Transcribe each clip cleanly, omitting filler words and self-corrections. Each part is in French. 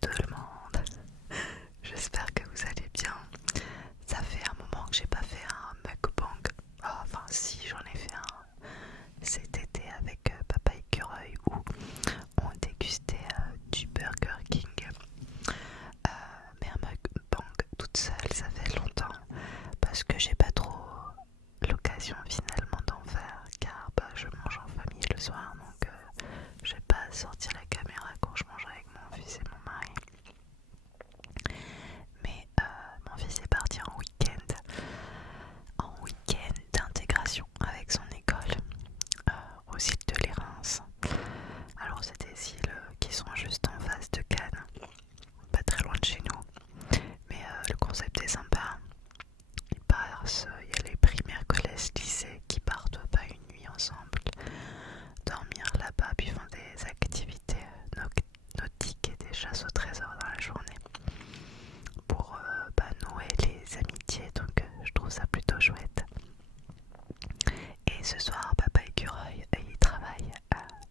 tout le monde, j'espère que vous allez bien. Ça fait un moment que j'ai pas fait un mukbang. Enfin si, j'en ai fait un cet été avec Papa Écureuil où on dégustait du Burger King. Mais un mukbang toute seule ça fait longtemps parce que j'ai pas trop l'occasion finalement d'en faire car je mange en famille le soir donc je vais pas sortir la caméra quand je mange avec mon fils et mon mari. Mais mon fils est parti en week-end d'intégration avec son école aux îles de l'Érins. Alors c'est des îles qui sont juste en face de Cannes, pas très loin de chez nous. Mais le concept est sympa. Il y a les primaires, collèges, lycées qui partent pas une nuit ensemble, dormir là-bas, puis font des activités nautiques et des chasses au trésor dans la journée pour nouer les amitiés, donc je trouve ça plutôt chouette. Et ce soir, Papa Écureuil, il travaille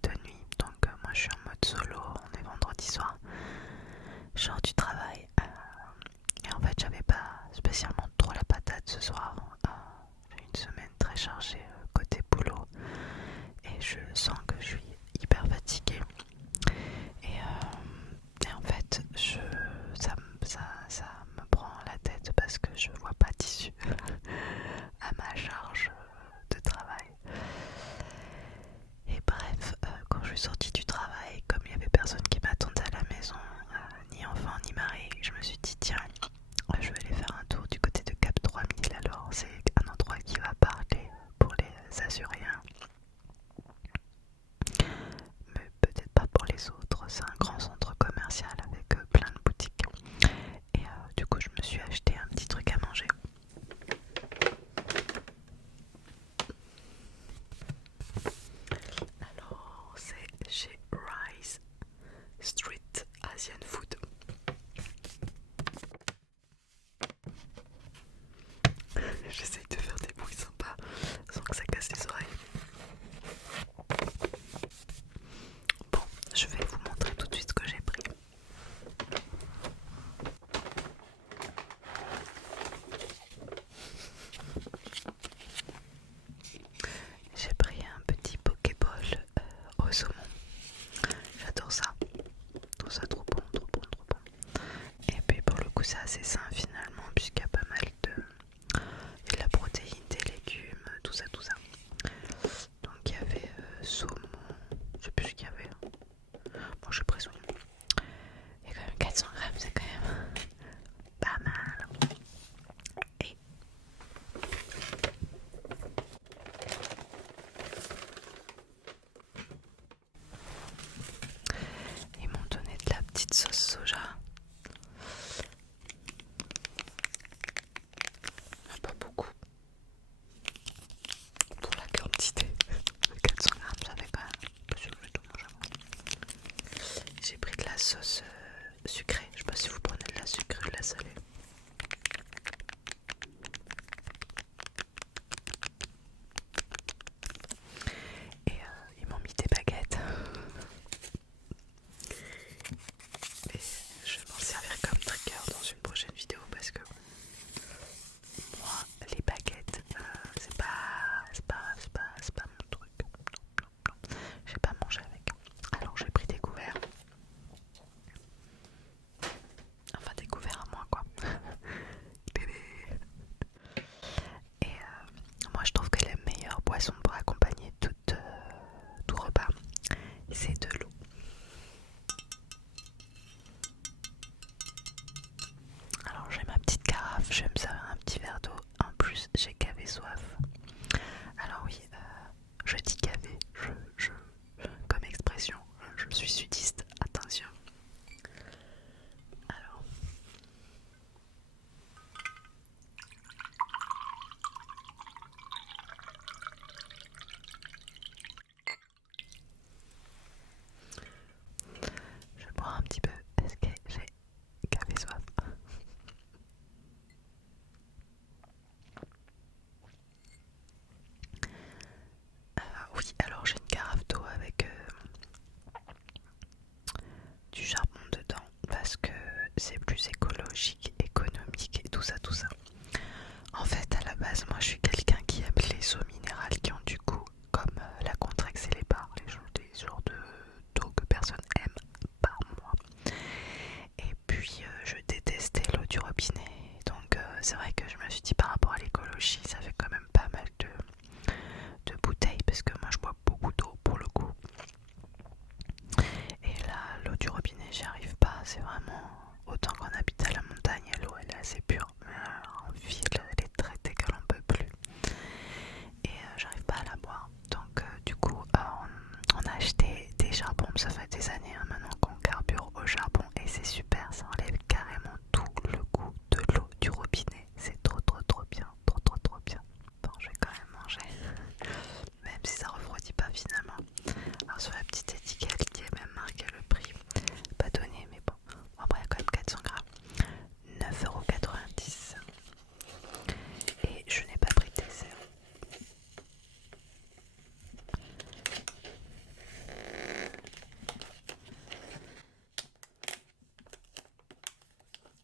de nuit, donc moi je suis en mode solo, on est vendredi soir, je sors du travail et en fait j'avais pas spécialement trop la patate ce soir. J'ai une semaine très chargée côté boulot et je sens que je suis hyper fatiguée et en fait ça me prend la tête parce que je vois pas d'issue à ma charge de travail. Et bref, quand je suis sortie du travail, comme il y avait personne qui m'attendait à la maison, ni enfant ni mari, je me suis dit tiens, je vais aller faire un tour du côté de Cap 3000. Alors c'est un endroit qui va parler pour les Azuriens, mais peut-être pas pour les autres. C'est un grand centre commercial avec plein de boutiques. Et du coup je me suis acheté un petit truc à manger. Alors c'est chez Rise Street Asian Food. J'essaye de faire des bruits sympas sans que ça casse les oreilles. Bon, je vais vous montrer tout de suite ce que j'ai pris. J'ai pris un petit Pokéball au saumon. J'adore ça. Je trouve ça trop bon, trop bon, trop bon. Et puis pour le coup c'est assez sain finalement puisqu'il y a pas mal il y a de la protéine, des légumes, tout ça, tout ça. Donc il y avait saumon, je sais plus ce qu'il y avait. Bon j'ai pris saumon. Il y a quand même 400 grammes, c'est quand même pas mal. Et ils m'ont donné de la petite sauce soja. Pas beaucoup. Pour la quantité, 400 grammes, ça fait quand même. Parce que je vais tout manger moi. J'ai pris de la sauce sucrée. Je sais pas si vous prenez de la sucrée ou de la salée. Et ils m'ont mis des baguettes. Et je vais m'en servir comme trigger dans une prochaine vidéo parce que moi, les baguettes, c'est pas mon truc. Non. Je vais pas manger avec. Alors j'ai pris des couverts. Enfin des couverts à moi quoi. plus écologique, économique et tout ça, tout ça. En fait, à la base, moi je suis quelqu'un qui aime les eaux minérales qui ont du goût, comme la Contrex et les bars, des genres d'eau que personne aime, par moi. Et puis je détestais l'eau du robinet, donc c'est vrai que je me suis dit par rapport à l'écologie, ça fait quand même pas mal de bouteilles, parce que moi je bois beaucoup d'eau pour le coup. Et là, l'eau du robinet, j'y arrive pas, c'est vraiment... Autant qu'on habite à la montagne, l'eau elle est assez pure, mais en ville elle est traitée qu'elle en peut plus. Et j'arrive pas à la boire. Donc du coup on a acheté des charbons, ça fait des années hein, maintenant qu'on carbure au charbon et c'est super, ça enlève carrément tout le goût de l'eau du robinet. C'est trop bien, trop bien. Bon, je vais quand même manger, même si ça refroidit pas finalement. Alors sur la petite étiquette il y a même marqué le prix, pas donné mais bon, après il y a quand même 400 grammes, 9,90 €. Et je n'ai pas pris de dessert.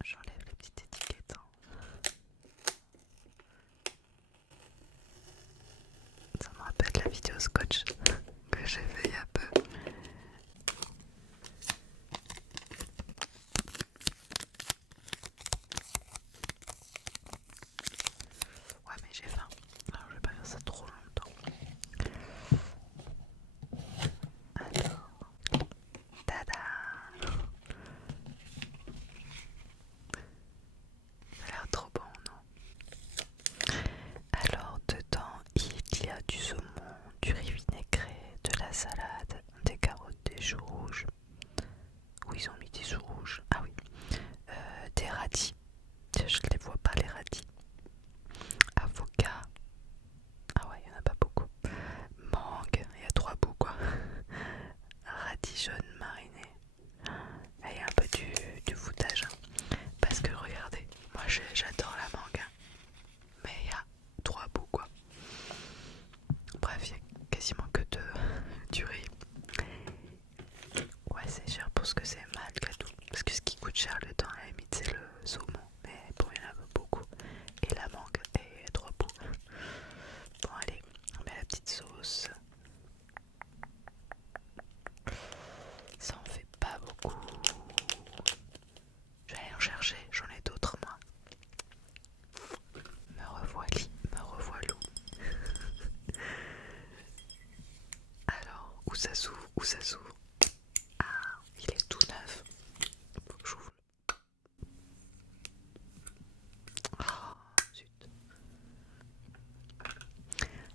J'enlève les petites étiquettes. Ça me rappelle la vidéo scotch que j'ai fait il y a peu. Ouais mais j'ai faim. Alors je vais pas faire ça trop longtemps. Alors, tada! Ça a l'air trop bon, non? Alors dedans il y a du saumon, du riz vinaigré, de la salade, des carottes, des choux rouges. Où ils ont mis des choux rouges? Ah oui. Des radis. Je les vois pas les radis. Avocat. Ah ouais, il y en a pas beaucoup. Mangue, il y a 3 bouts quoi. Radis jaune mariné. Il y a un peu du foutage. Parce que regardez, moi j'adore la mangue. Mais il y a 3 bouts quoi. Bref, il y a quasiment que du riz. Ouais, c'est cher pour ce que c'est malgré tout. Parce que ce qui coûte cher le temps à la limite c'est le saumon. Mais bon, il y en a beaucoup. Et la mangue et 3 bouts. Bon allez, on met la petite sauce. Ça en fait pas beaucoup. Je vais aller en chercher, j'en ai d'autres moi. Me revoilou. Alors, où ça s'ouvre? Ah, il est tout neuf. Faut que j'ouvre. Ah, zut.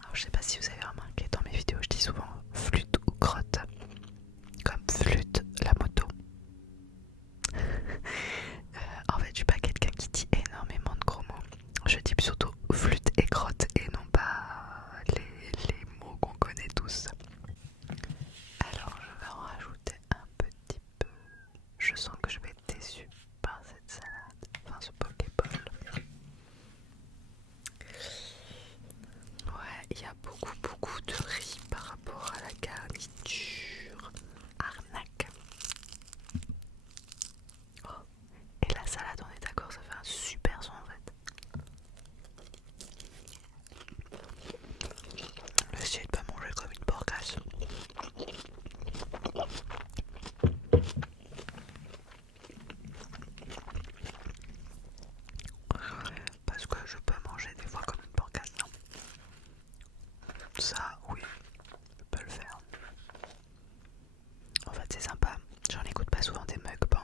Alors, je sais pas si vous avez remarqué dans mes vidéos, je dis souvent flûte ou crotte. Comme flûte, la moto. En fait, je suis pas quelqu'un qui dit énormément de gros mots. Je dis surtout flûte et crotte et non pas les mots qu'on connaît tous. Alors, je vais en rajouter un petit peu. Je sens que je vais être déçue par cette salade, enfin ce pokéball. Ouais, il y a beaucoup de riz par rapport à la garniture. Arnaque. Oh. Et la salade, on est d'accord, ça fait un super son en fait. Je vais essayer de pas manger comme une porcasse. Parce que je peux manger des fois comme une porcasse, non? Ça, oui, je peux le faire. En fait, c'est sympa. J'en écoute pas souvent des mukbangs.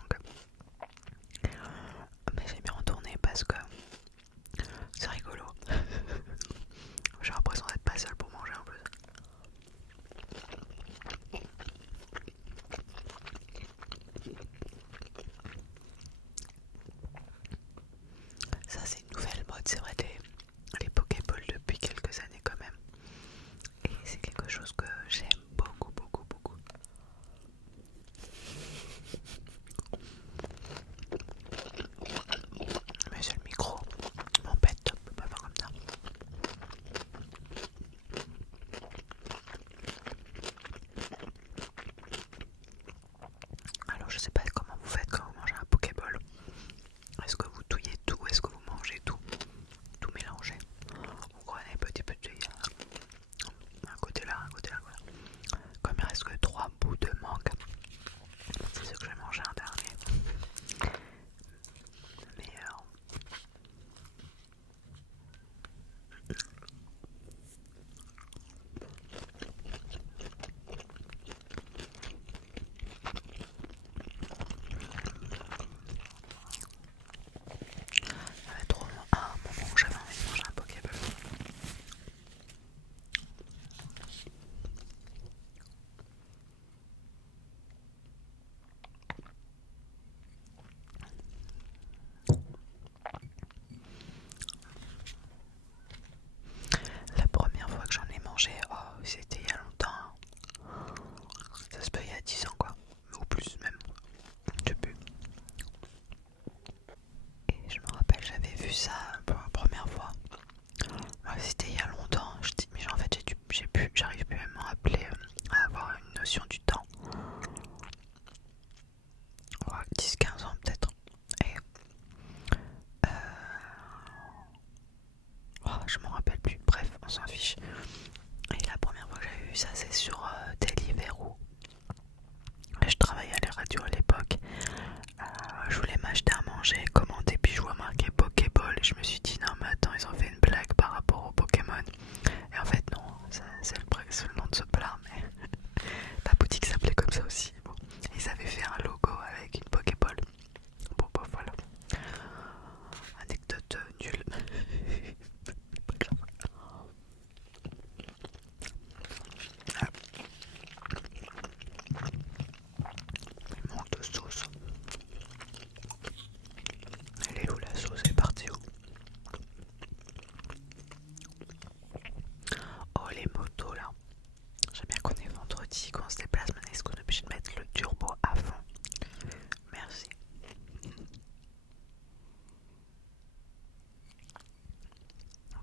Mais j'aime bien en tourner parce que c'est rigolo. J'ai l'impression d'être pas seule pour manger en plus. Ça c'est une nouvelle mode, c'est vrai, les Pokéballs depuis quelques années quand même. Et c'est quelque chose que j'aime beaucoup. Mais c'est le micro, m'embête, on peut pas faire comme ça. Alors je sais pas comment vous faites quand vous mangez un Pokéball. s'en fiche. Et la première fois que j'avais vu ça, c'est sur Deliveroo. Je travaillais à la radio à l'époque. Je voulais m'acheter à manger, commander, puis je vois marqué Pokéball et je me suis dit non mais attends, ils ont fait une blague par rapport au Pokémon. Et en fait non, c'est le nom de ce plat, mais la boutique s'appelait comme ça aussi. Bon. Ils avaient fait un logo avec une Pokéball. Bon bah voilà. Anecdote nulle. Pas grave. Il manque de sauce. Elle est où la sauce? Elle est partie où? Oh les motos là. J'aime bien qu'on est vendredi, qu'on se déplace, mais est-ce qu'on est obligé de mettre le turbo à fond? Merci.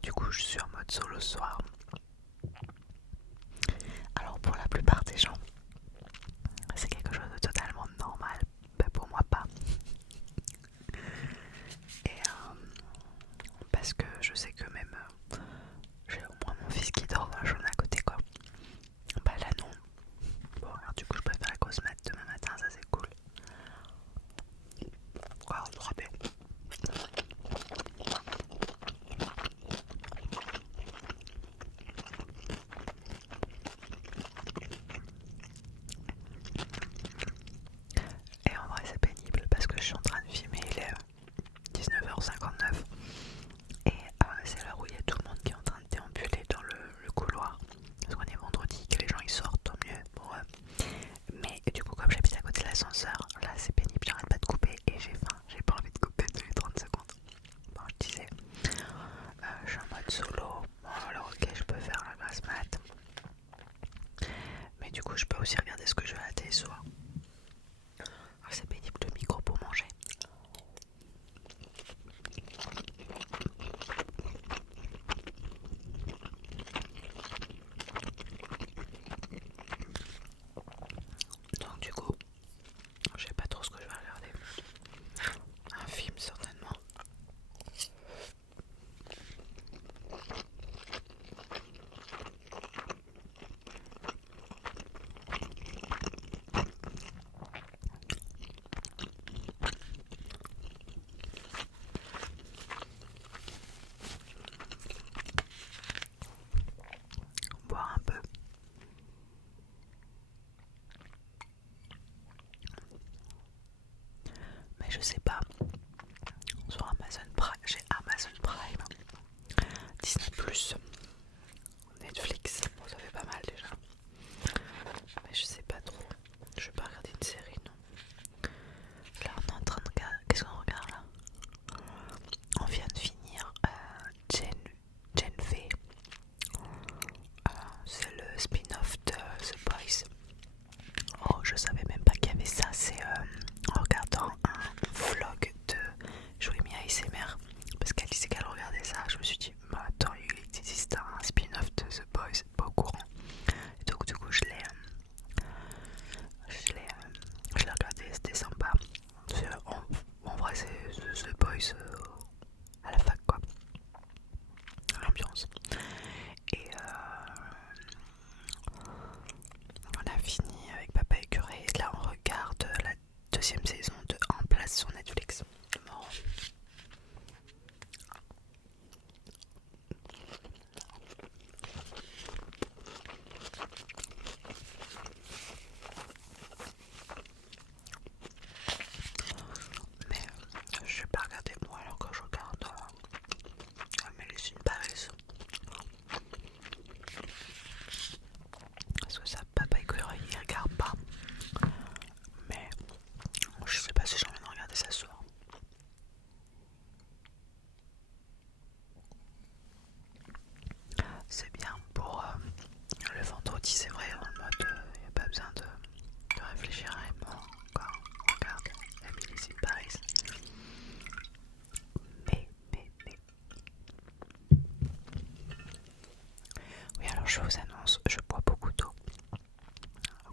Du coup je suis en mode solo ce soir. Alors pour la plupart des gens, c'est quelque chose de totalement normal. Ben pour moi pas. Et parce que je sais que même j'ai au moins mon fils qui dort dans la journée à côté quoi. Bah là non. Bon alors du coup je peux faire la grosse mat demain matin, ça c'est cool. Wow, trop bien. Et en vrai c'est pénible parce que je suis en train de filmer, il est 19h59 et c'est l'heure où il y a tout le monde qui est en train de déambuler dans le couloir. Parce qu'on est vendredi, que les gens ils sortent, tant mieux pour eux. Mais du coup comme j'habite à côté de l'ascenseur, là c'est pénible, j'arrête pas de couper et j'ai faim, j'ai pas envie de couper tous les 30 secondes. Bon je disais, je suis en mode solo, bon alors ok je peux faire la grasse mat. Mais du coup je peux aussi regarder ce que je veux à la télé ce soir. Alors, c'est pénible le micro pour manger. Donc du coup, je sais pas trop ce que je vais regarder. Un film certainement. Boire un peu. Mais je sais pas. Sur Amazon Prime, j'ai Amazon Prime, Disney+, Netflix, bon, ça fait pas mal déjà. Mais je sais pas trop. Je vais pas regarder une série, non. Là on est en train de regarder. Qu'est-ce qu'on regarde là? On vient de finir Gen V. C'est le spin-off de The Boys. Oh, je savais même pas qu'il y avait ça. C'est en regardant un vlog de Joëmie ASMR. Parce qu'elle disait qu'elle regardait ça. Je me suis dit, bah attends, il existe un spin-off de The Boys, pas au courant. Et donc, du coup, je l'ai regardé, c'était sympa. En vrai, c'est The Boys à la fac, quoi. L'ambiance. Et on a fini avec Papa Écureuil et là on regarde la deuxième saison de En Place sur Netflix. Marrant. Mais je vais pas regarder moi alors que je regarde Amélie in Paris. Parce que ça, Papa Écureuil il regarde pas. Mais je sais pas si j'ai envie de regarder ça ce soir. C'est bien pour le vendredi, c'est vrai, en mode il n'y a pas besoin de réfléchir à un mort quand on regarde Emily in Paris. Mais. Oui, alors je vous annonce, je bois beaucoup d'eau.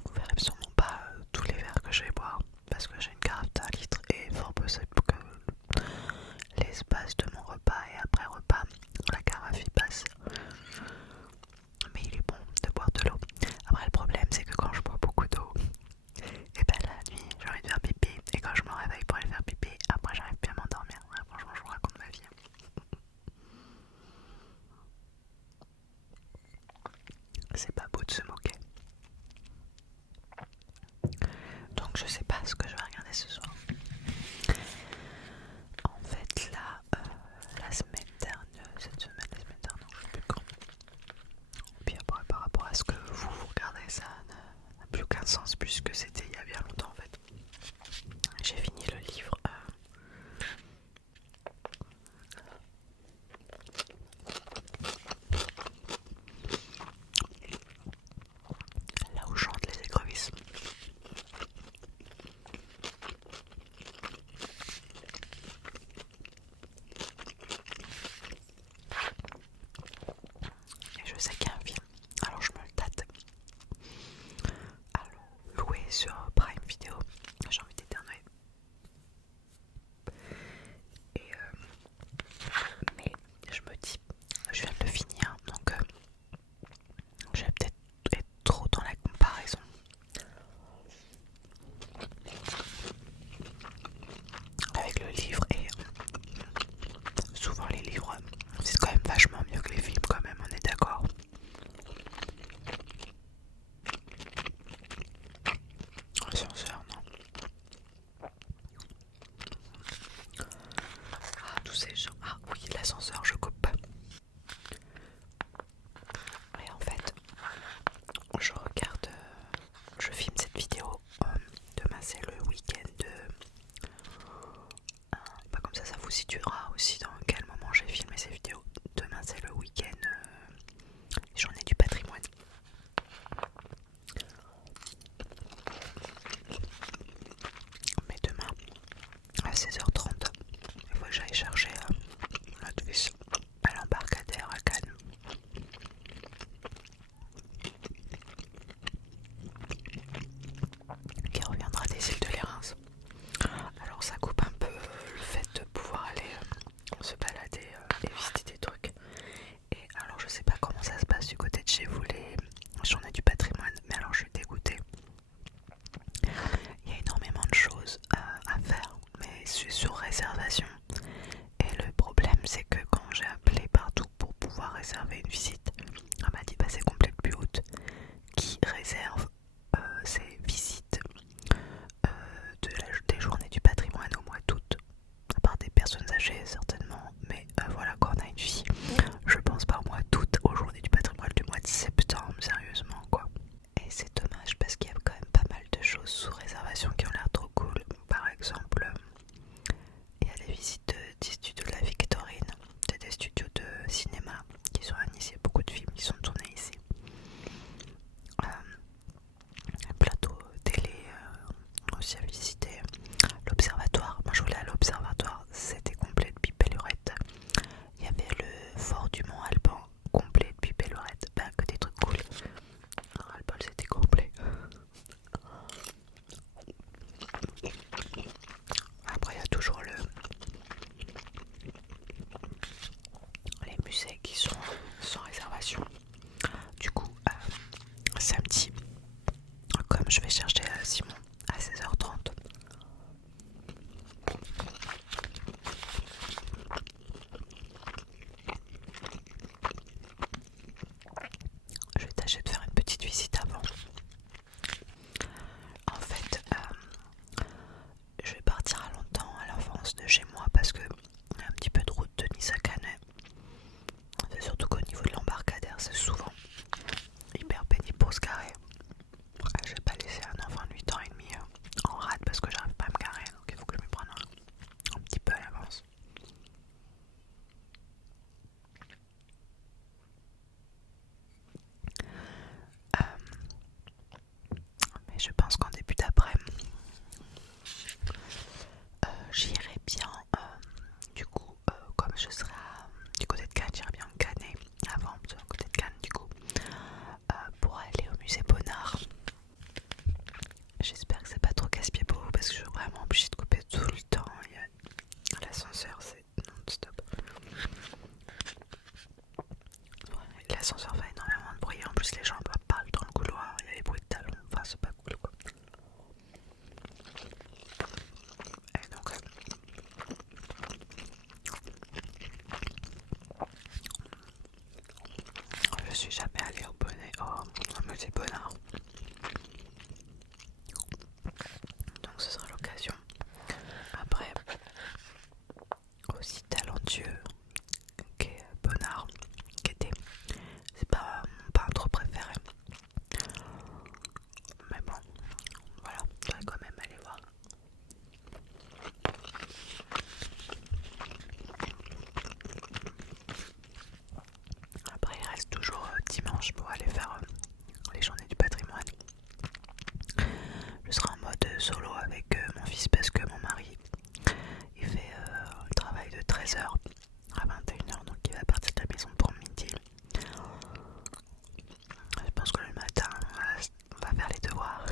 Vous verrez sûrement pas tous les verres que je vais boire parce que j'ai une carafe d'1 litre et fort possible que l'espace de mon repas et après repas, la carafe y passe. situera aussi dans quel moment j'ai filmé ces vidéos. Demain c'est le week-end journée du patrimoine. Mais demain à 16h30 il faut que j'aille chercher notre fils à l'embarcadère à Cannes. Qui reviendra des îles de Lérins. Alors ça coupe un peu le fait de pouvoir aller se balader et visiter des trucs. Et alors je sais pas comment ça se passe du côté de chez vous les journées du patrimoine, mais alors je suis dégoûtée. Il y a énormément de choses à faire, mais c'est sur réservation. Et le problème c'est que quand j'ai appelé partout pour pouvoir réserver une visite, on m'a dit bah c'est complet depuis août. Qui réserve ces visites des journées du patrimoine au mois d'août, à part des personnes âgées certainement, mais voilà, quand on a une vie, je pense pas au mois d'août, aux journées du patrimoine du mois de septembre, sérieusement quoi. Et c'est dommage parce qu'il y a quand même pas mal de choses sous réservation qui ont l'air trop cool. Par exemple, il y a les visites des studios de la Victorine, c'est des studios de cinéma qui sont à Nice, il y a beaucoup de films qui sont tournés ici. Plateau télé aussi à visiter. L'observatoire, moi je voulais à l'observatoire, c'était complet depuis belle lurette. Il y avait le fort du Mont Alban complet depuis belle lurette, ben que des trucs cool. Alors Alban c'était complet. Après il y a toujours les musées qui sont sans réservation. Du coup samedi, comme je vais chercher Simon à 16h30, je vais tâcher de faire une petite visite avant. En fait, je vais partir à longtemps à l'avance de chez moi parce que il y a un petit peu de route de Nice à Canet. C'est surtout qu'au niveau de l'embarcadère, c'est souvent hyper pénible pour se garer. Je vais pas laisser un enfant de 8 ans et demi en rade parce que j'arrive pas à me garer, donc il faut que je me prenne un petit peu à l'avance. Mais je pense qu'en début d'après-midi, j'irai bien, du coup, comme je serai du côté de Cannes, j'irai bien me Canet avant, du côté de Cannes du coup, pour aller au musée Bonnard. J'espère que c'est pas trop casse-pied pour vous parce que je suis vraiment obligée de couper tout le temps. L'ascenseur c'est non-stop. Ouais, l'ascenseur fait énormément de bruit, en plus les gens parlent dans le couloir, il y a les bruits de talons, enfin c'est pas cool quoi. Et donc je suis jamais allée au musée Bonnard. Donc ce sera l'occasion. Après, aussi talentueux qu'est Bonnard, c'est pas mon peintre préféré. Mais bon, voilà, je dois quand même aller voir. Après, il reste toujours dimanche pour aller faire les journées du patrimoine. Je serai en mode solo avec mon fils parce que mon mari il fait le travail de 13h à 21h, donc il va partir de la maison pour midi. Je pense que le matin on va faire les devoirs.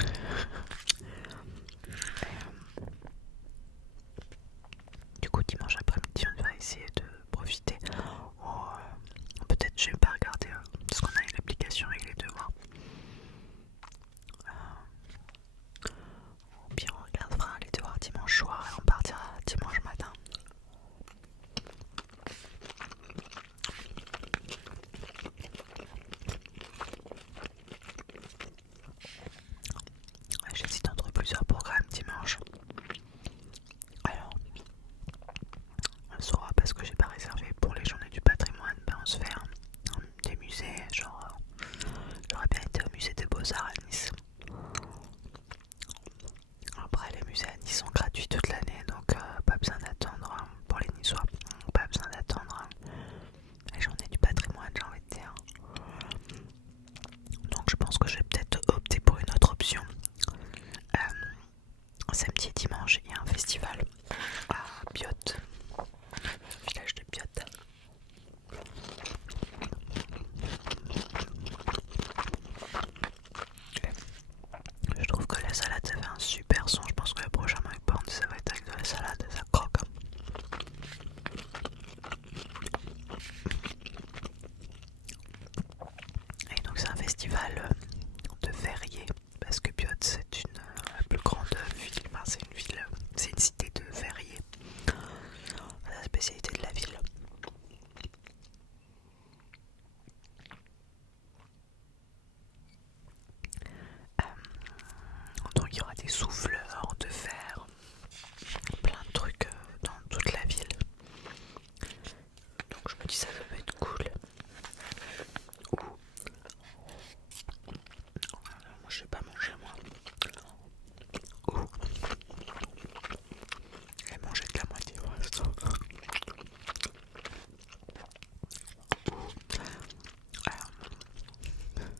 Du coup dimanche après-midi on va essayer de profiter. Peut-être je vais pas regarder parce qu'on a une application avec les devoirs. Puis on regardera les devoirs dimanche soir et on partira dimanche matin. J'hésite entre plusieurs programmes dimanche. Alors, soit parce que j'ai pas réservé pour les journées du patrimoine, on se fait dimanche, il y a un festival à Biot, village de Biot. Je trouve que la salade ça fait un super son. Je pense que le prochain mukbang ça va être avec de la salade, ça croque. Et donc c'est un festival de verriers parce que Biot c'est la plus grande ville, enfin c'est une cité de verriers. C'est la spécialité de la ville. Donc il y aura des souffleurs de verre, plein de trucs dans toute la ville. Donc je me dis ça peut être cool. Moi je vais pas manger moi. Je vais manger de la moitié pour l'instant.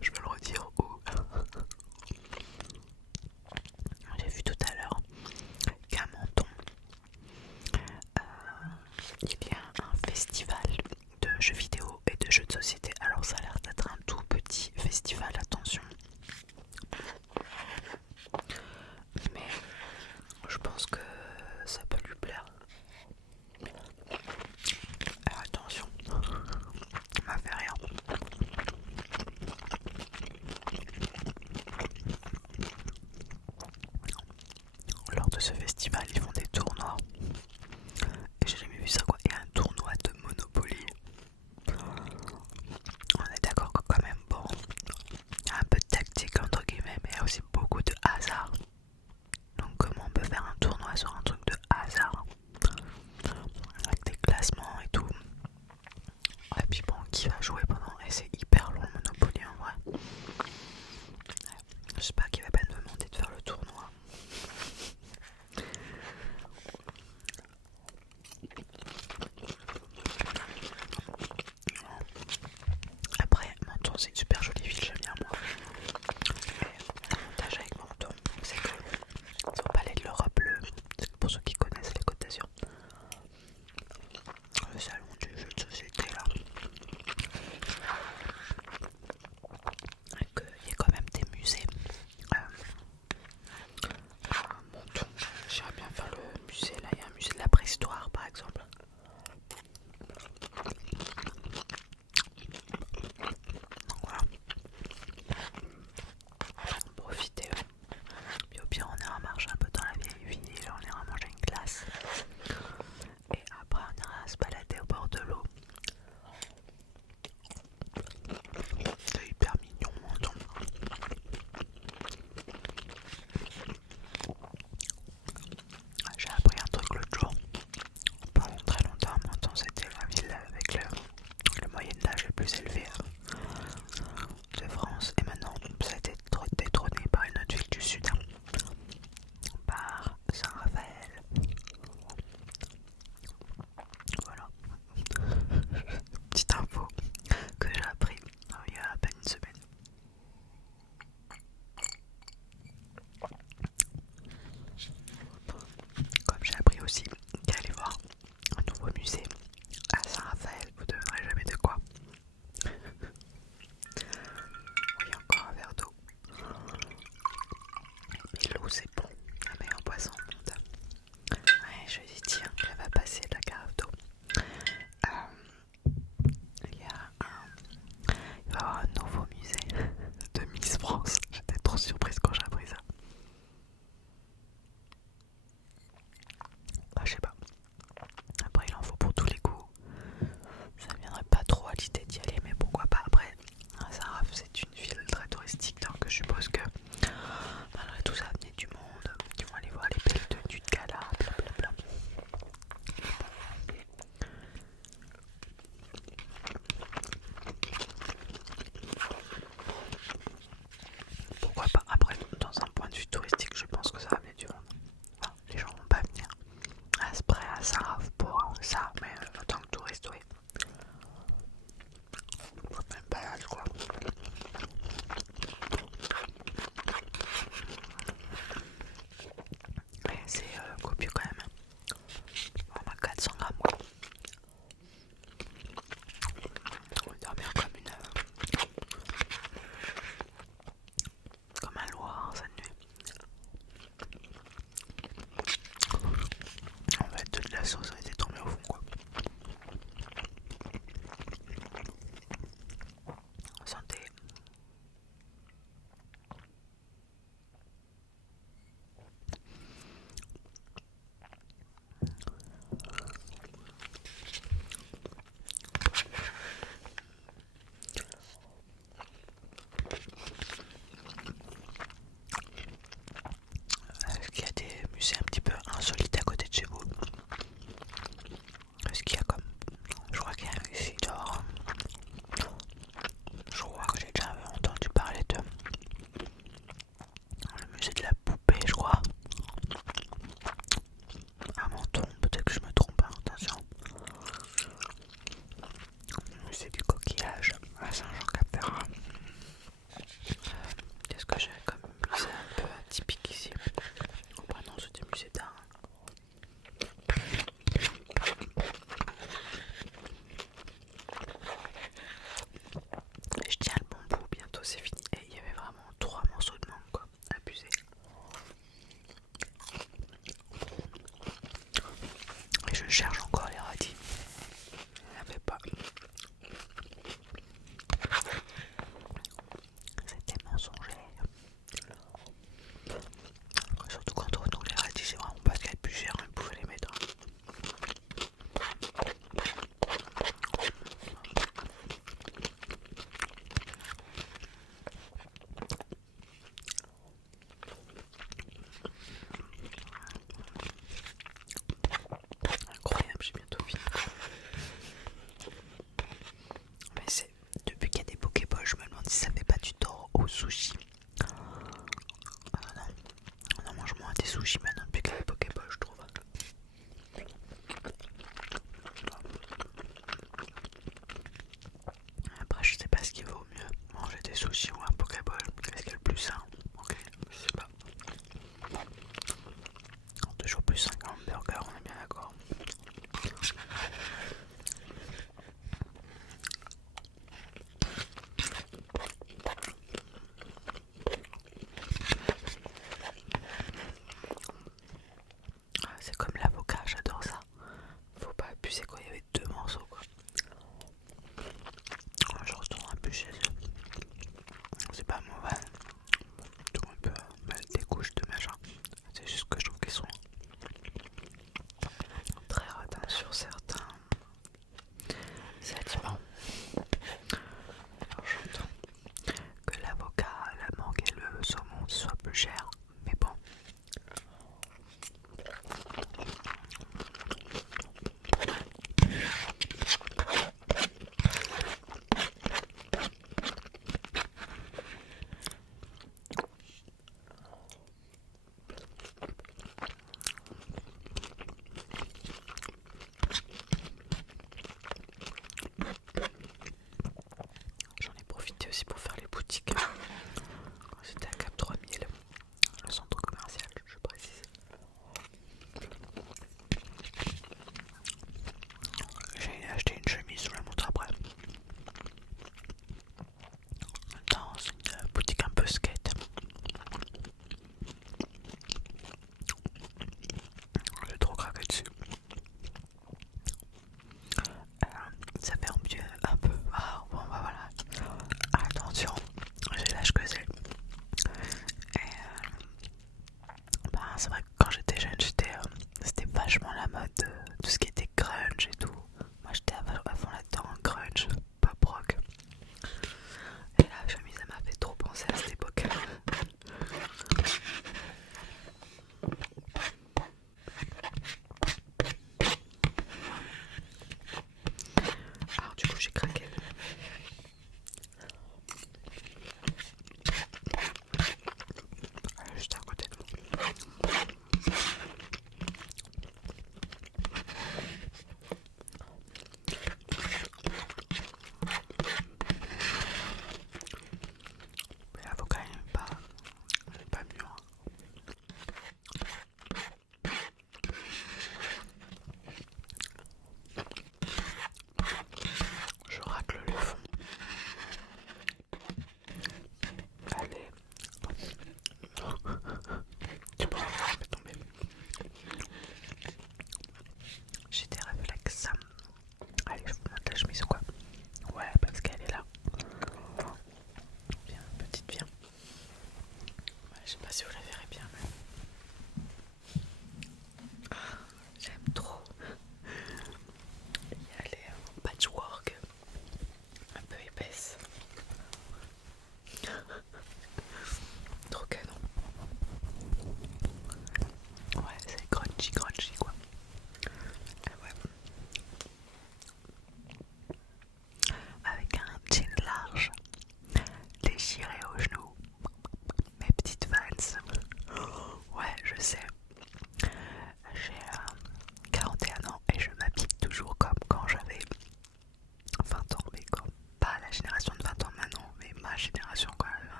Je vais le redire où. J'ai vu tout à l'heure qu'à Menton il y a un festival de jeux vidéo et de jeux de société. Alors ça a l'air d'être un tout petit festival, attention. Mais je pense que ça peut lui plaire. Alors attention, ça m'a fait rire. Lors de ce festival, ils font des tournois. Et j'ai jamais vu ça quoi. Et un tournoi de Monopoly. On est d'accord que quand même, bon, il y a un peu de tactique entre guillemets, mais il y a aussi beaucoup de hasard. Donc comment on peut faire un tournoi sur un truc de hasard avec des classements et tout. Et puis bon, qui va jouer pendant. Et c'est hyper long le Monopoly en vrai. J'espère qu'il va pas me demander de faire le tournoi. Après, Menton c'est une super jolie ville, j'aime bien moi. Et l'avantage avec Menton, c'est que c'est au palais de l'Europe, pour ceux qui connaissent les Côtes d'Azur. Le salon du jeu de société là. Et qu'il y a quand même des musées. À Menton, j'irais bien faire le musée là, il y a un musée de la préhistoire par exemple. Donc voilà. Profiter. Puis au pire on ira marcher un peu dans la vieille ville, on ira manger une glace. Et après on ira se balader au bord de l'eau. C'est hyper mignon Menton. J'ai appris un truc l'autre jour. Pendant très longtemps, Menton c'était la ville avec le Moyen-Âge le plus élevé de France. Et maintenant ça a été détrôné par une autre ville du sud, par Saint-Raphaël. Voilà. Petite info que j'ai appris il y a à peine une semaine. Comme j'ai appris aussi qu'aller voir un nouveau musée à Saint-Raphaël, vous ne devinerez jamais de quoi. Oui, encore un verre d'eau. Mais l'eau c'est bon, la meilleure boisson au monde. Ouais, je dis tiens, elle va passer la carafe d'eau. Il va y avoir un nouveau musée de Miss France. J'étais trop surprise quand j'ai appris ça. Bah, je sais pas. Après, il en faut pour tous les goûts. Ça ne viendrait pas trop à l'idée d'y aller, mais pourquoi pas. Après, Saint-Raph, c'est une ville très touristique, donc je suppose que malgré tout ça, venait du monde qui vont aller voir les belles tenues de gala, blablabla. Pourquoi pas. Après, dans un point de vue touristique, je pense que ça va venir du monde. Enfin, les gens vont pas venir à ce prix ça aurait été trop bien au fond quoi. Santé. Est-ce qu'il y a des musées un petit peu insolites à côté de chez vous? Est-ce qu'il y a comme... Je crois qu'il y a un musée d'or. Je crois que j'ai déjà entendu parler de... Le musée de la poupée, je crois. À Menton, peut-être que je me trompe, hein, attention. Le musée du coquillage à Saint-Jean-Cap-Ferrat. Qu'est-ce que j'ai comme musée un peu atypique ici? Oh bah non, c'est des musées d'art. Et je tiens le bon bout, bientôt c'est fini. Et il y avait vraiment 3 morceaux de mangue quoi, abusé. Et je cherche encore